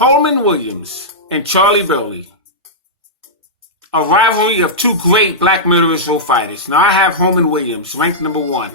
Holman Williams and Charlie Burley. A rivalry of two great black murderous row fighters. Now I have Holman Williams ranked number 1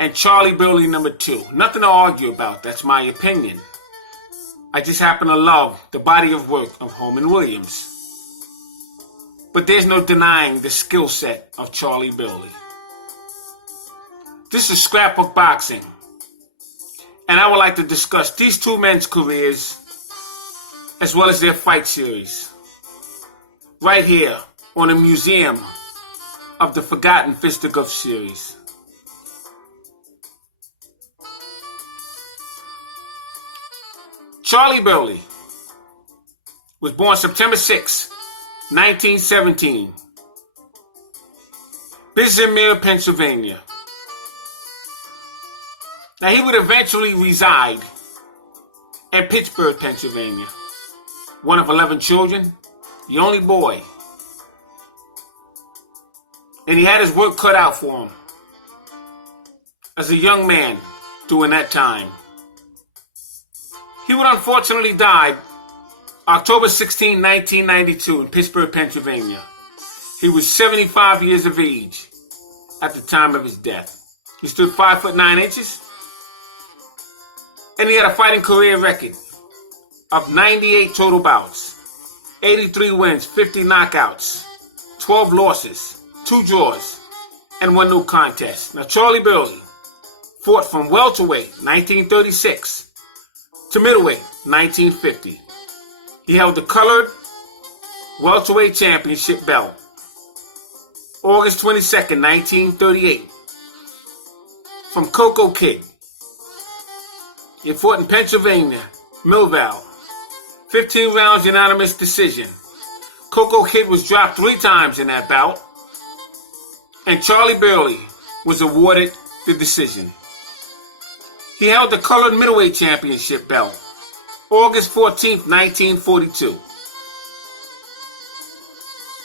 and Charlie Burley number 2. Nothing to argue about, that's my opinion. I just happen to love the body of work of Holman Williams. But there's no denying the skill set of Charlie Burley. This is Scrapbook Boxing. And I would like to discuss these two men's careers as well as their fight series. Right here on the Museum of the Forgotten Fisticuffs series. Charlie Burley was born September 6, 1917. Bismarck, Pennsylvania. Now he would eventually reside in Pittsburgh, Pennsylvania. One of 11 children, the only boy. And he had his work cut out for him as a young man during that time. He would unfortunately die October 16, 1992 in Pittsburgh, Pennsylvania. He was 75 years of age at the time of his death. He stood 5 foot 9 inches. And he had a fighting career record of 98 total bouts, 83 wins, 50 knockouts, 12 losses, 2 draws, and 1 no contest. Now Charlie Burley fought from welterweight 1936 to middleweight 1950. He held the colored welterweight championship belt August 22nd, 1938 from Coco Kid. He fought in Pennsylvania, Millville. 15 rounds unanimous decision. Coco Kid was dropped 3 times in that bout. And Charlie Burley was awarded the decision. He held the colored middleweight championship belt August 14th, 1942.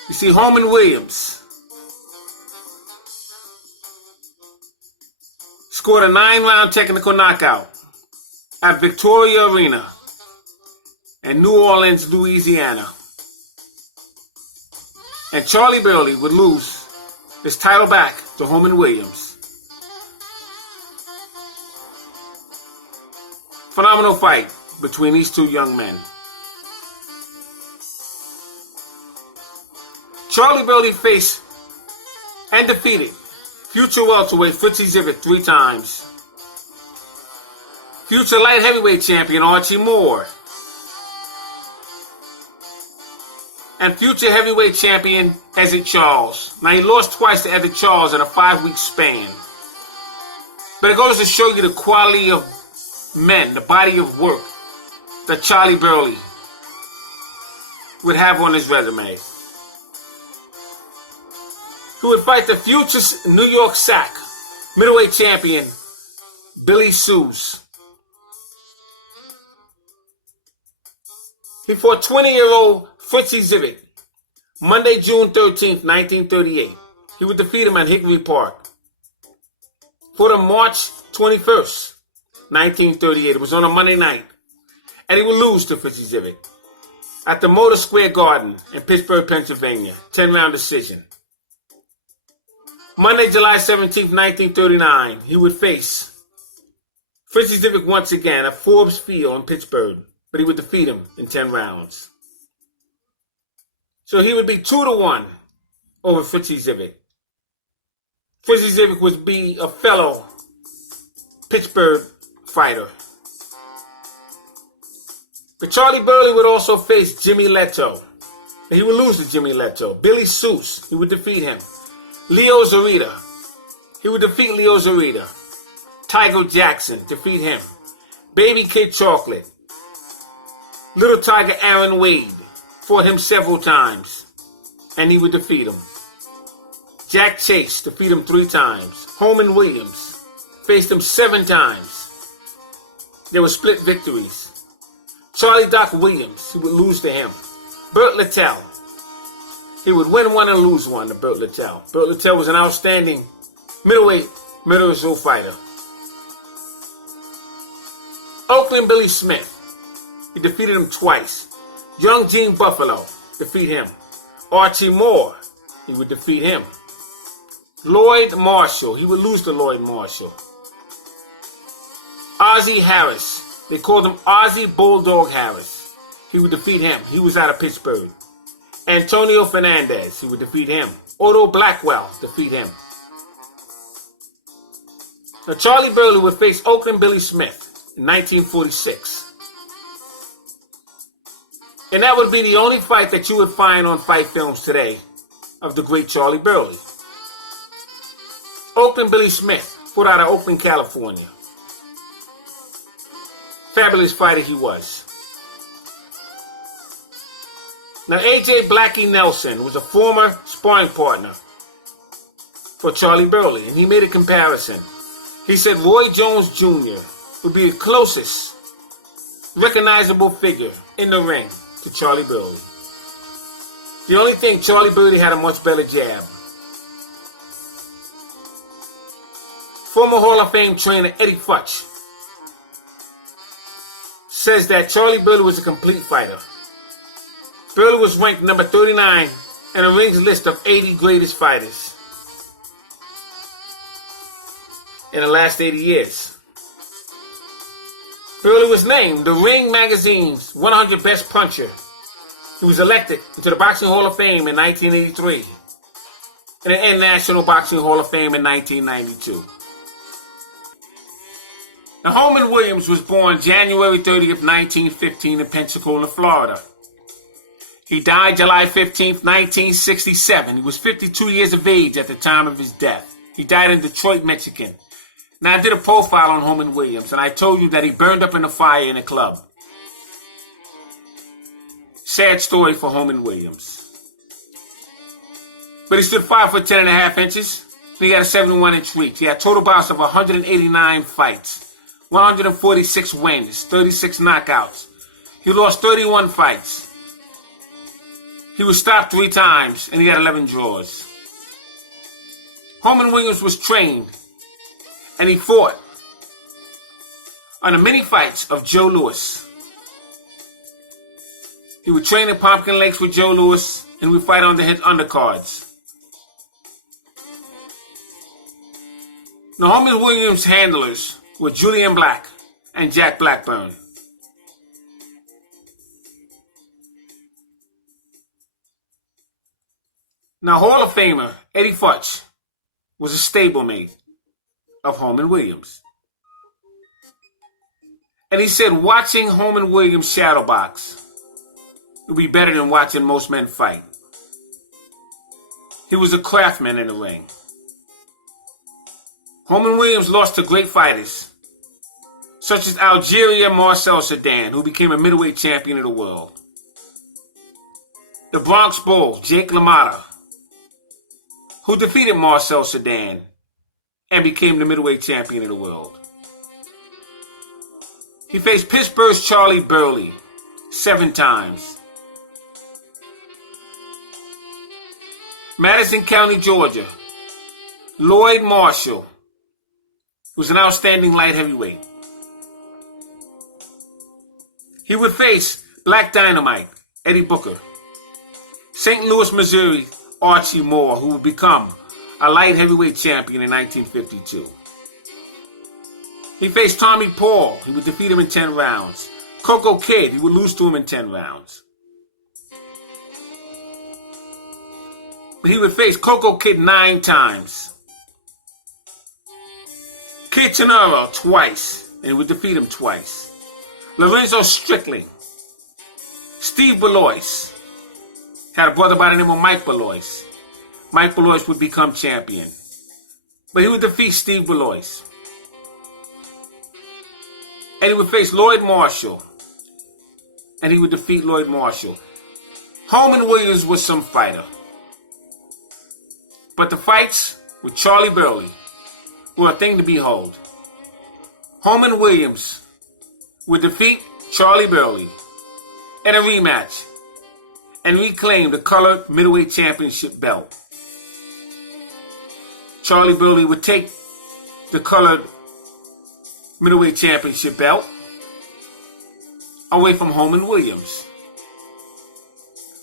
You see, Holman Williams scored a 9-round technical knockout at Victoria Arena in New Orleans, Louisiana. And Charlie Burley would lose his title back to Holman Williams. Phenomenal fight between these two young men. Charlie Burley faced and defeated future welterweight Fritzy Zivit 3 times. Future light heavyweight champion Archie Moore. And future heavyweight champion Eddie Charles. Now he lost twice to Eddie Charles in a 5-week span. But it goes to show you the quality of men, the body of work that Charlie Burley would have on his resume. He would fight the future New York Sack middleweight champion Billy Sues. He fought 20-year-old Fritzy Zivit Monday, June 13th, 1938. He would defeat him at Hickory Park. Fought him March 21st, 1938. It was on a Monday night. And he would lose to Fritzy Zivit at the Motor Square Garden in Pittsburgh, Pennsylvania. 10-round decision. Monday, July 17th, 1939. He would face Fritzy Zivit once again at Forbes Field in Pittsburgh. But he would defeat him in 10 rounds. So he would be 2-1 over Fritzy Zivit. Fritzy Zivit would be a fellow Pittsburgh fighter. But Charlie Burley would also face Jimmy Leto. And he would lose to Jimmy Leto. Billy Sues, he would defeat him. Leo Zarita, he would defeat Leo Zarita. Tiger Jackson, defeat him. Baby Kid Chocolate. Little Tiger Aaron Wade fought him several times, and he would defeat him. Jack Chase defeat him 3 times. Holman Williams faced him 7 times. There were split victories. Charlie Doc Williams, he would lose to him. Burt Littell, he would win 1 and lose 1 to Burt Littell. Burt Littell was an outstanding middleweight murderous row fighter. Oakland Billy Smith He defeated him twice. Young Gene Buffalo, defeat him. Archie Moore, he would defeat him. Lloyd Marshall, he would lose to Lloyd Marshall. Ozzie Harris, they called him Ozzie Bulldog Harris. He would defeat him. He was out of Pittsburgh. Antonio Fernandez, he would defeat him. Otto Blackwell, defeat him. Now Charlie Burley would face Oakland Billy Smith in 1946. And that would be the only fight that you would find on Fight Films today of the great Charlie Burley. Oakland Billy Smith, fought out of Oakland, California. Fabulous fighter he was. Now A.J. Blackie Nelson was a former sparring partner for Charlie Burley, and he made a comparison. He said Roy Jones Jr. would be the closest recognizable figure in the ring to Charlie Burley. The only thing, Charlie Burley had a much better jab. Former Hall of Fame trainer Eddie Futch says that Charlie Burley was a complete fighter. Burley was ranked number 39 in the ring's list of 80 greatest fighters in the last 80 years. Burley was named the Ring Magazine's 100 Best Puncher. He was elected into the Boxing Hall of Fame in 1983 and the International Boxing Hall of Fame in 1992. Now, Holman Williams was born January 30th, 1915 in Pensacola, Florida. He died July 15th, 1967. He was 52 years of age at the time of his death. He died in Detroit, Michigan. Now, I did a profile on Holman Williams, and I told you that he burned up in a fire in a club. Sad story for Holman Williams. But he stood 5'10.5". He had a 71-inch reach. He had total bouts of 189 fights, 146 wins, 36 knockouts. He lost 31 fights. He was stopped 3 times, and he had 11 draws. Holman Williams was trained, and he fought on the mini fights of Joe Louis. He would train in Pumpkin Lakes with Joe Louis, and would fight on his undercards. Now, Holman Williams' handlers were Julian Black and Jack Blackburn. Now, Hall of Famer Eddie Futch was a stablemate of Holman Williams. And he said watching Holman Williams shadowbox would be better than watching most men fight. He was a craftsman in the ring. Holman Williams lost to great fighters, such as Algeria Marcel Sedan, who became a middleweight champion of the world. The Bronx Bull, Jake LaMotta, who defeated Marcel Sedan and became the middleweight champion of the world. He faced Pittsburgh's Charlie Burley 7 times. Madison County, Georgia, Lloyd Marshall, who was an outstanding light heavyweight. He would face Black Dynamite, Eddie Booker. St. Louis, Missouri, Archie Moore, who would become a light heavyweight champion in 1952. He faced Tommy Paul. He would defeat him in 10 rounds. Coco Kid, he would lose to him in 10 rounds. But he would face Coco Kid 9 times. Kid Tenero twice, and he would defeat him twice. Lorenzo Strickland. Steve Belois. Had a brother by the name of Mike Belois. Mike Belois would become champion. But he would defeat Steve Belois. And he would face Lloyd Marshall. And he would defeat Lloyd Marshall. Holman Williams was some fighter. But the fights with Charlie Burley were a thing to behold. Holman Williams would defeat Charlie Burley in a rematch and reclaim the colored middleweight championship belt. Charlie Burley would take the colored middleweight championship belt away from Holman Williams.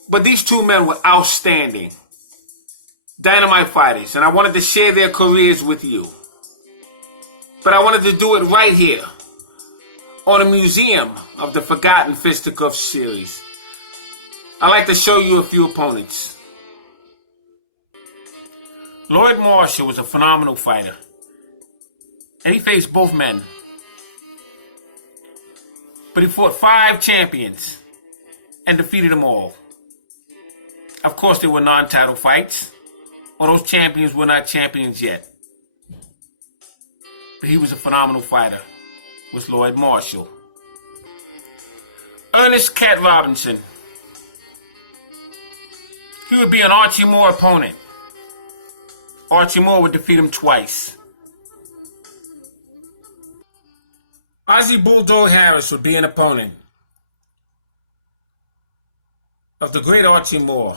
But these two men were outstanding dynamite fighters, and I wanted to share their careers with you. But I wanted to do it right here on a museum of the Forgotten Fisticuffs series. I'd like to show you a few opponents. Lloyd Marshall was a phenomenal fighter, and he faced both men. But he fought 5 champions and defeated them all. Of course, they were non-title fights, or those champions were not champions yet. But he was a phenomenal fighter, was Lloyd Marshall. Ernest Cat Robinson. He would be an Archie Moore opponent. Archie Moore would defeat him twice. Ozzie Bulldog Harris would be an opponent of the great Archie Moore.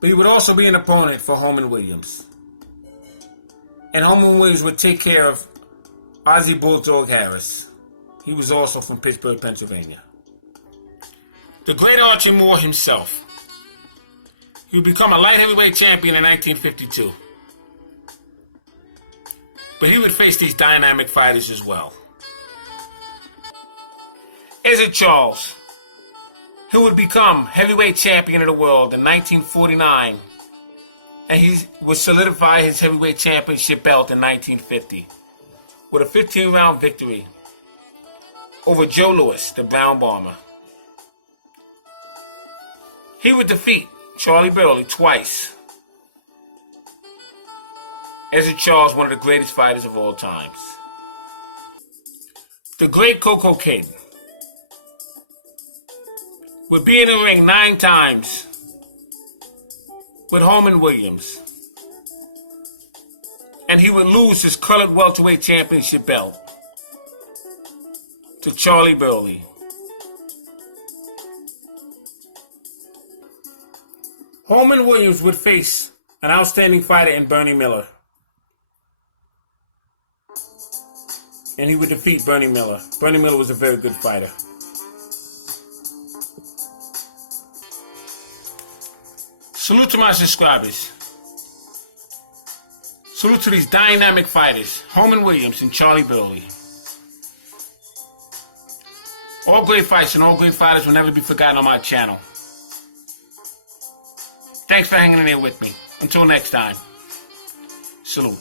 But he would also be an opponent for Holman Williams. And Holman Williams would take care of Ozzie Bulldog Harris. He was also from Pittsburgh, Pennsylvania. The great Archie Moore himself. He would become a light heavyweight champion in 1952. But he would face these dynamic fighters as well. Ezzard Charles, who would become heavyweight champion of the world in 1949. And he would solidify his heavyweight championship belt in 1950 with a 15-round victory over Joe Louis, the Brown Bomber. He would defeat Charlie Burley twice. Ezzard Charles, one of the greatest fighters of all times. The great Coco Kid would be in the ring 9 times with Holman Williams. And he would lose his colored welterweight championship belt to Charlie Burley. Holman Williams would face an outstanding fighter in Bernie Miller. And he would defeat Bernie Miller. Bernie Miller was a very good fighter. Salute to my subscribers. Salute to these dynamic fighters, Holman Williams and Charlie Burley. All great fights and all great fighters will never be forgotten on my channel. Thanks for hanging in there with me. Until next time, salute.